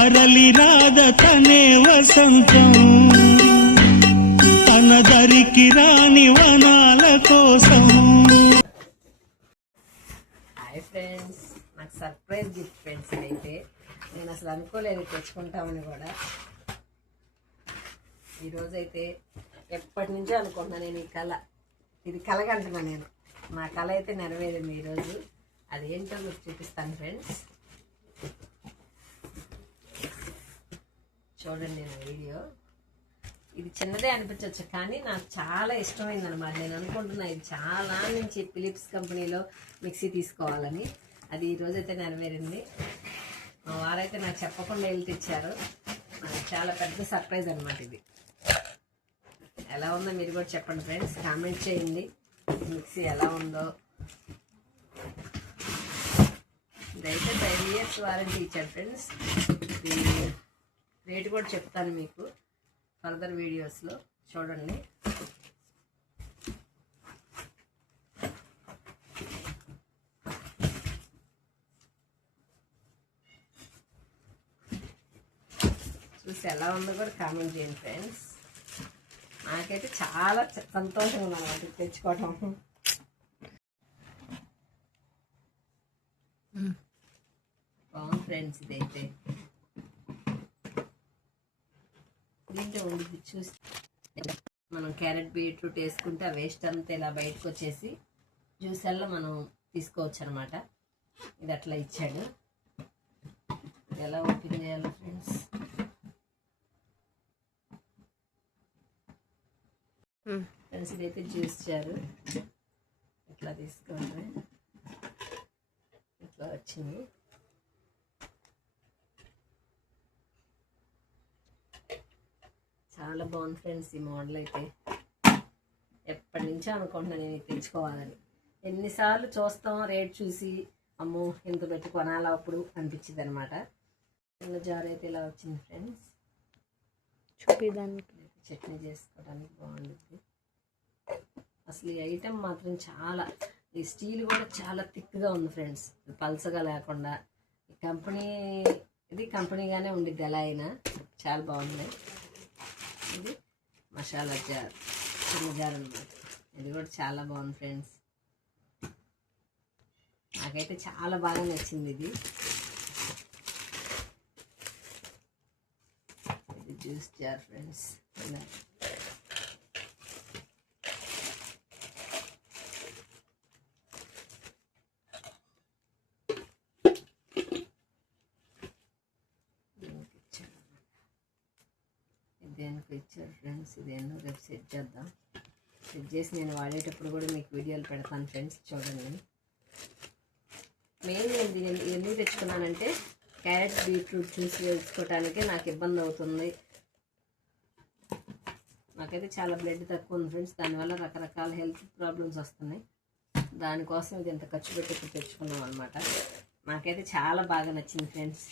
తరలి రాద తనే వసంతం తన దరికి రాని వనాల కోసం. హాయ్ ఫ్రెండ్స్, నాకు సర్ప్రైజ్ గిఫ్ట్ ఫ్రెండ్స్. అయితే నేను అసలు అనుకోలేదు తెచ్చుకుంటామని కూడా. ఈరోజైతే ఎప్పటి నుంచో అనుకుంటున్నాను నేను ఇది కలగంటున్నా నేను. నా కళ అయితే నెరవేరింది ఈరోజు. అది ఏంటో మీకు చూపిస్తాను ఫ్రెండ్స్, చూడండి నా వీడియో. ఇది చిన్నదే అనిపించవచ్చు కానీ నాకు చాలా ఇష్టమైంది అనమాట. నేను అనుకుంటున్నా ఇది చాలా నుంచి ఫిలిప్స్ కంపెనీలో మిక్సీ తీసుకోవాలని. అది ఈరోజైతే నెరవేరింది. మా వారైతే నాకు చెప్పకుండా వెళ్ళి తెచ్చారు. నాకు చాలా పెద్ద సర్ప్రైజ్ అనమాట ఇది. ఎలా ఉందో మీరు కూడా చెప్పండి ఫ్రెండ్స్, కామెంట్ చేయండి మిక్సీ ఎలా ఉందో. ఇదైతే 5 years వారంటీ ఇచ్చారు ఫ్రెండ్స్. ఇది రేట్ కూడా చెప్తాను మీకు ఫర్దర్ వీడియోస్లో, చూడండి. చూసి ఎలా ఉందో కూడా కామెంట్ చేయండి ఫ్రెండ్స్. నాకైతే చాలా సంతోషంగా ఉందన్నమాట తెచ్చుకోవటం. బాగుంది ఫ్రెండ్స్. ఇదైతే దీంట్లో ఉండి చూసి మనం క్యారెట్ బీట్రూట్ వేసుకుంటే ఆ వేస్ట్ అంతా ఇలా బయటకు వచ్చేసి జ్యూస్ అలా మనం తీసుకోవచ్చు అనమాట. ఇది అట్లా ఇచ్చాడు. ఎలా ఓపెన్ చేయాలి ఫ్రెండ్స్? ఫ్రెండ్స్ ఇదైతే జ్యూస్ ఇచ్చారు. ఇట్లా తీసుకోండి, ఇట్లా వచ్చింది. చాలా బాగుంది ఫ్రెండ్స్ ఈ మోడల్ అయితే. ఎప్పటి నుంచో అనుకుంటున్నాను నేను తెచ్చుకోవాలని. ఎన్నిసార్లు చూస్తాం రేట్ చూసి, అమ్మో ఎంత పెట్టి కొనాలా అప్పుడు అనిపించింది అనమాట. చిన్న జార్ అయితే ఇలా వచ్చింది ఫ్రెండ్స్. చూపిదానికి చట్నీ చేసుకోవడానికి బాగుంటుంది. అసలు ఈ ఐటెం మాత్రం చాలా, ఈ స్టీల్ కూడా చాలా థిక్గా ఉంది ఫ్రెండ్స్, పల్సగా లేకుండా. ఈ కంపెనీ ఇది కంపెనీగానే ఉండిద్ది ఎలా అయినా. చాలా బాగుంది. ఇది మసాలా జార్, చిన్న జార్ అన్నమాట. ఇది కూడా చాలా బాగుంది ఫ్రెండ్స్. నాకైతే చాలా బాగా నచ్చింది ఇది. ఇది జ్యూస్ జార్ ఫ్రెండ్స్. ఇలా దేనికి ఇచ్చారు ఫ్రెండ్స్. ఇదేమో రేపు సెట్ చేద్దాం. సెట్ చేసి నేను వాడేటప్పుడు కూడా మీకు వీడియోలు పెడతాను ఫ్రెండ్స్, చూడండి. మెయిన్ నేను ఎందుకు తెచ్చుకున్నానంటే క్యారెట్ బీట్రూట్ జ్యూస్ వేసుకోవటానికి నాకు ఇబ్బంది అవుతుంది. నాకైతే చాలా బ్లడ్ తక్కువ ఉంది ఫ్రెండ్స్. దానివల్ల రకరకాల హెల్త్ ప్రాబ్లమ్స్ వస్తున్నాయి. దానికోసం ఇది ఎంత ఖర్చు పెట్టి తెచ్చుకున్నాం అనమాట. నాకైతే చాలా బాగా నచ్చింది ఫ్రెండ్స్.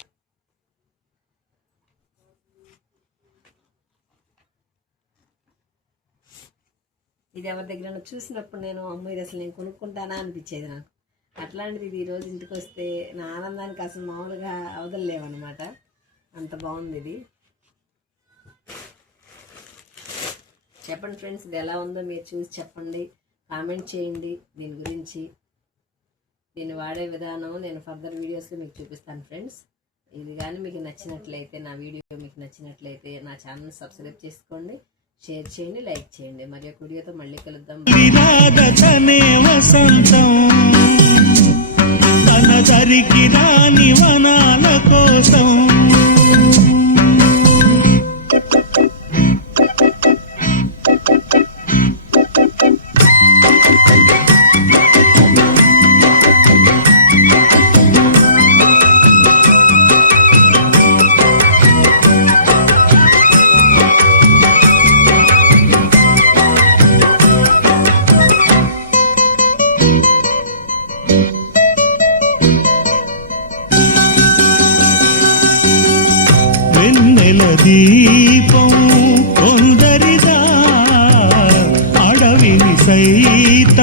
ఇది ఎవరి దగ్గర చూసినప్పుడు నేను అమ్మ ఇది అసలు నేను కొనుక్కుంటానా అనిపించేది నాకు. అట్లాంటిది ఇది ఈరోజు ఇంటికి వస్తే నా ఆనందానికి అసలు మామూలుగా అవదలేవన్నమాట. అంత బాగుంది ఇది. చెప్పండి ఫ్రెండ్స్, ఇది ఎలా ఉందో మీరు చూసి చెప్పండి, కామెంట్ చేయండి. దీని గురించి దీన్ని వాడే విధానం నేను ఫర్దర్ వీడియోస్లో మీకు చూపిస్తాను ఫ్రెండ్స్. ఇది కానీ మీకు నచ్చినట్లయితే, నా వీడియో మీకు నచ్చినట్లయితే నా ఛానల్ సబ్స్క్రైబ్ చేసుకోండి, షేర్ చేయండి, లైక్ చేయండి. మరి ఒక వీడియోతో మళ్ళీ కలుద్దాం. తన దరికి రాని వనాల కోసం. దీపం కొందరిదా అడవిని సైతం